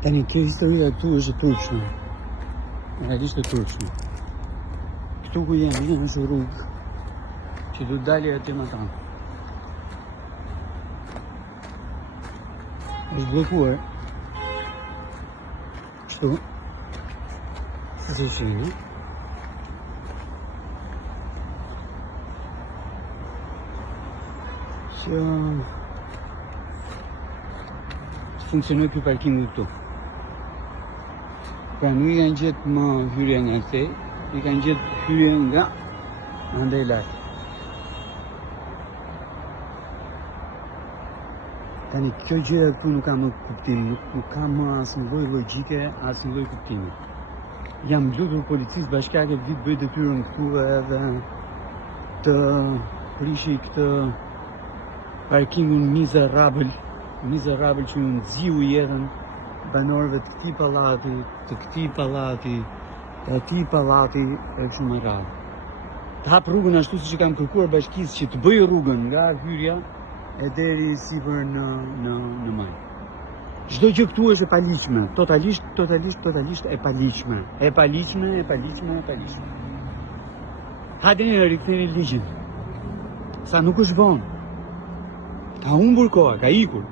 Tani kjo historia këtu është e turpshme. Realisht e turpshme. Këtu ku jemi është rrugë që du dalje aty më tanë. Është blokuar. Kështu. Si që shini. Që funksionoj ky parkingu këtu. Pra nuk I kanë gjetë më hyrja nga këtej, I kanë gjetë hyrja nga andaj lartë. Tani kjo gjëja këtu nuk ka më kuptim, nuk ka më asnjë lloj logjike, asnjë lloj kuptimi. Jam lutur policisë bashkiake vit bëj detyrën këtu edhe të prishi këtë parkingun mizerabël që u nxiu jetën banorëve të këtij pallati, të atij pallati e kështu me radhë. Të hap rrugën ashtu siç I kam kërkuar bashkisë që të bëj rrugën nga hyrja e deri sipër në mal. Çdo gjë këtu është e paligjshme, totalisht e paligjshme. E paligjshme. Hajde ne riktheni ligjin. Sa nuk është vonë. Ka humbur koha, ka ikur.